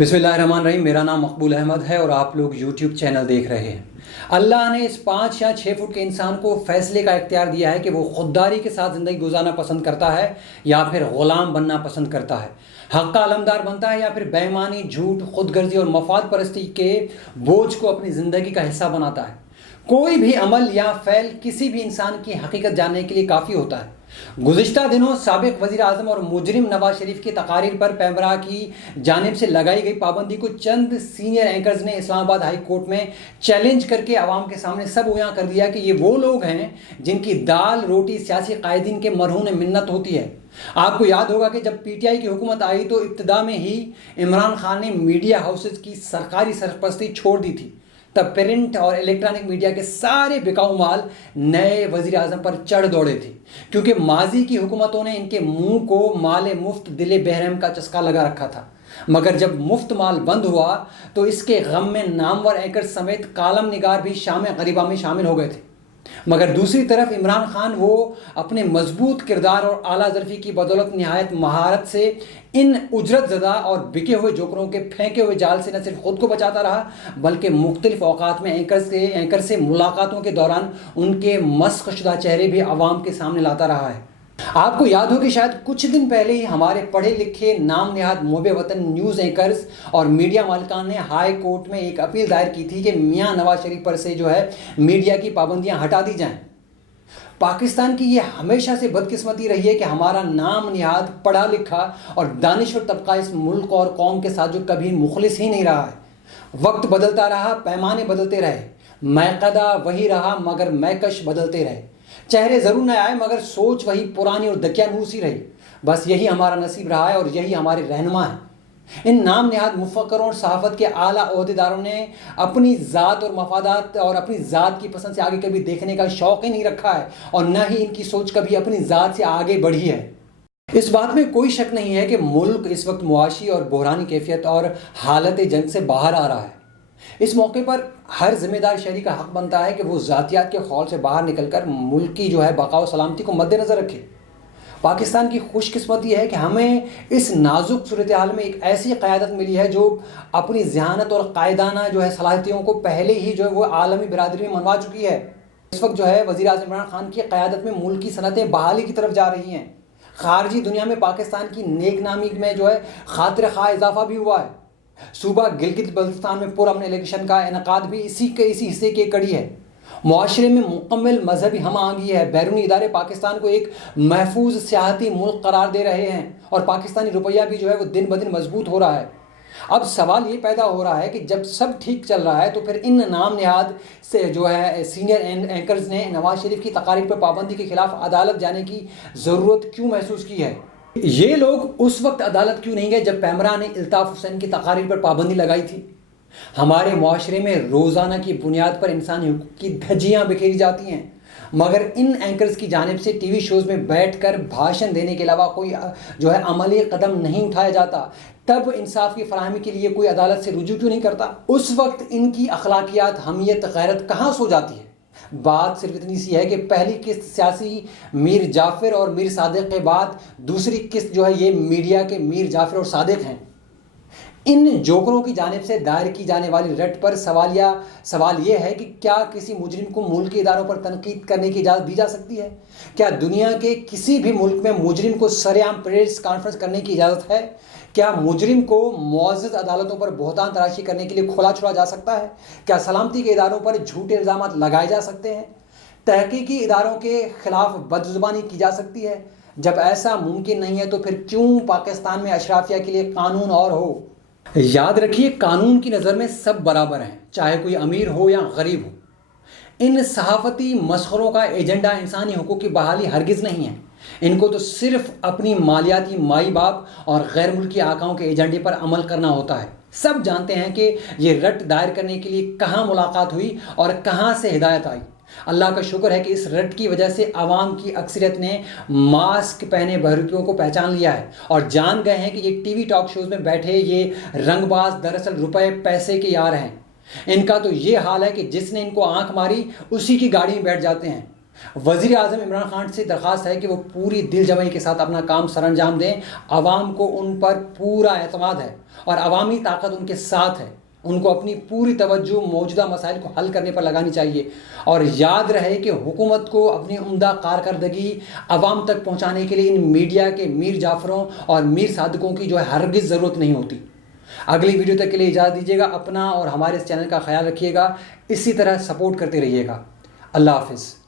बिस्मिल्लाहिर्रहमानिर्रहीम। मेरा नाम मकबूल अहमद है और आप लोग यूट्यूब चैनल देख रहे हैं। अल्लाह ने इस 5 या 6 फुट के इंसान को फैसले का इख्तियार दिया है कि वो खुददारी के साथ ज़िंदगी गुजारना पसंद करता है या फिर ग़ुलाम बनना पसंद करता है, हक़ का अलमदार बनता है या फिर बेईमानी, झूठ, खुदगर्जी और मफाद परस्ती के बोझ को अपनी ज़िंदगी का हिस्सा बनाता है। कोई भी अमल या फ़ैल किसी भी इंसान की हकीकत जानने के लिए काफ़ी होता है। गुज़िश्ता दिनों साबिक़ वज़ीर आज़म और मुजरिम नवाज शरीफ की तकारीर पर पैमरा की जानिब से लगाई गई पाबंदी को चंद सीनियर एंकर्स ने इस्लामाबाद हाई कोर्ट में चैलेंज करके आवाम के सामने सब उयां कर दिया कि ये वो लोग हैं जिनकी दाल रोटी सियासी कायदीन के मरहून मिन्नत होती है। आपको याद होगा कि जब पीटीआई की हुकूमत आई तो इब्तिदा में ही इमरान खान ने मीडिया हाउसेस की सरकारी सरपरस्ती छोड़ दी थी। तब प्रिंट और इलेक्ट्रॉनिक मीडिया के सारे बिकाऊ माल नए वज़ीर आज़म पर चढ़ दौड़े थे, क्योंकि माजी की हुकूमतों ने इनके मुंह को माल मुफ्त दिले बहरम का चस्का लगा रखा था। मगर जब मुफ्त माल बंद हुआ तो इसके गम में नामवर एंकर समेत कालम निगार भी शाम गरीबा में शामिल हो गए थे। मगर दूसरी तरफ इमरान खान वो अपने मजबूत किरदार और आला ज़रफ़ी की बदौलत नहायत महारत से इन उजरत ज़दा और बिके हुए जोकरों के फेंके हुए जाल से न सिर्फ ख़ुद को बचाता रहा बल्कि मुख्तलिफ औक़ात में एंकर से मुलाकातों के दौरान उनके मस्ख़ शुदा चेहरे भी आवाम के सामने लाता रहा है। आपको याद हो कि शायद कुछ दिन पहले ही हमारे पढ़े लिखे नाम नहाद मोहब्बे वतन न्यूज़ एंकर्स और मीडिया मालिकान ने हाई कोर्ट में एक अपील दायर की थी कि मियां नवाज शरीफ पर से जो है मीडिया की पाबंदियां हटा दी जाएं। पाकिस्तान की ये हमेशा से बदकिस्मती रही है कि हमारा नाम नहाद पढ़ा लिखा और दानिश्वर तबका इस मुल्क और कौम के साथ जो कभी मुखलिस ही नहीं रहा है। वक्त बदलता रहा, पैमाने बदलते रहे, मैक़दा वही रहा मगर मैकश बदलते रहे। चेहरे ज़रूर न आए मगर सोच वही पुरानी और दकियानूस ही रही। बस यही हमारा नसीब रहा है और यही हमारे रहनुमा है। इन नाम नहाद मुफक्करों और सहाफ़त के आला ओहदेदारों ने अपनी ज़ात और मफादात और अपनी ज़ात की पसंद से आगे कभी देखने का शौक़ ही नहीं रखा है और न ही इनकी सोच कभी अपनी ज़ात से आगे बढ़ी है। इस बात में कोई शक नहीं है कि मुल्क इस वक्त मुआशी और बहरानी कैफियत और हालत जंग से बाहर आ रहा है। इस मौके पर हर जिम्मेदार शहरी का हक बनता है कि वो ज़ातियात के खौल से बाहर निकलकर मुल्क की जो है बका व सलामती को मद्देनज़र रखे। पाकिस्तान की खुशकिस्मती है कि हमें इस नाजुक सूरत हाल में एक ऐसी क़यादत मिली है जो अपनी ज़हानत और कायदाना जो है सलाहियतों को पहले ही जो है वो आलमी बिरादरी में मनवा चुकी है। इस वक्त जो है वज़ीर आज़म इमरान खान की क़यादत में मुल्क की सनतें बहाली की तरफ जा रही हैं। ख़ारजी दुनिया में पाकिस्तान की नेक नामी में जो है खातिर खा इजाफा भी हुआ है। सूबा गिलगित बल्तिस्तान में पुरअमन इलेक्शन का इनकाद भी इसी हिस्से की कड़ी है। मुआशरे में मुकम्मल मजहबी हम आहंगी है। बैरूनी इदारे पाकिस्तान को एक महफूज सियाहती मुल्क करार दे रहे हैं और पाकिस्तानी रुपया भी जो है वो दिन ब दिन मजबूत हो रहा है। अब सवाल ये पैदा हो रहा है कि जब सब ठीक चल रहा है तो फिर इन नाम नहाद से जो है सीनियर एंकर्स ने नवाज शरीफ की तकारीर पर पाबंदी के खिलाफ अदालत जाने की ज़रूरत क्यों महसूस की है। ये लोग उस वक्त अदालत क्यों नहीं गए जब पैमरा ने इल्ताफ़ हुसैन की तकारीर पर पाबंदी लगाई थी। हमारे मुआशरे में रोज़ाना की बुनियाद पर इंसानी हुकूक की धज्जियाँ बिखेरी जाती हैं मगर इन एंकर्स की जानिब से टीवी शोज़ में बैठकर भाषण देने के अलावा कोई जो है अमली कदम नहीं उठाया जाता। तब इंसाफ की फराहमी के लिए कोई अदालत से रुजू क्यों नहीं करता। उस वक्त इनकी अखलाकियात, हमियत, गैरत कहाँ सो जाती है। बात सिर्फ इतनी सी है कि पहली किस्त सियासी मीर जाफ़र और मीर सादिक के बाद दूसरी किस्त जो है ये मीडिया के मीर जाफ़र और सादिक हैं। इन जोकरों की जानिब से दायर की जाने वाली रट पर सवाल ये है कि क्या किसी मुजरिम को मुल्क के इदारों पर तनकीद करने की इजाज़त दी जा सकती है। क्या दुनिया के किसी भी मुल्क में मुजरिम को सरेआम प्रेस कॉन्फ्रेंस करने की इजाज़त है। क्या मुजरिम को मुअज़्ज़ज़ अदालतों पर बहतान तराशी करने के लिए खोला छोड़ा जा सकता है। क्या सलामती के इदारों पर झूठे इल्ज़ाम लगाए जा सकते हैं। तहकीकी इदारों के ख़िलाफ़ बदज़ुबानी की जा सकती है। जब ऐसा मुमकिन नहीं है तो फिर क्यों पाकिस्तान में अशराफिया के लिए कानून और हो। याद रखिए, कानून की नज़र में सब बराबर हैं, चाहे कोई अमीर हो या गरीब हो। इन सहाफ़ती मसखरों का एजेंडा इंसानी हुकूक की बहाली हरगिज़ नहीं है। इनको तो सिर्फ अपनी मालियाती माई बाप और गैर मुल्की आकाओं के एजेंडे पर अमल करना होता है। सब जानते हैं कि ये रट दायर करने के लिए कहाँ मुलाकात हुई और कहाँ से हिदायत आई। अल्लाह का शुक्र है कि इस रट की वजह से आवाम की अक्सरियत ने मास्क पहने बहरूपियों को पहचान लिया है और जान गए हैं कि ये टीवी टॉक शोज़ में बैठे ये रंगबाज दरअसल रुपए पैसे के यार हैं। इनका तो ये हाल है कि जिसने इनको आंख मारी उसी की गाड़ी में बैठ जाते हैं। وزیر اعظم عمران خان سے درخواست ہے کہ وہ پوری دل جمعی کے ساتھ اپنا کام سر انجام دیں. عوام کو ان پر پورا اعتماد ہے اور عوامی طاقت ان کے ساتھ ہے. ان کو اپنی پوری توجہ موجودہ مسائل کو حل کرنے پر لگانی چاہیے اور یاد رہے کہ حکومت کو اپنی عمدہ کارکردگی عوام تک پہنچانے کے لیے ان میڈیا کے میر جعفروں اور میر صادقوں کی جو ہے ہرگز ضرورت نہیں ہوتی. اگلی ویڈیو تک کے لیے اجازت دیجیے گا. اپنا اور ہمارے اس چینل کا خیال رکھیے گا. اسی طرح سپورٹ کرتے رہیے گا. اللہ حافظ.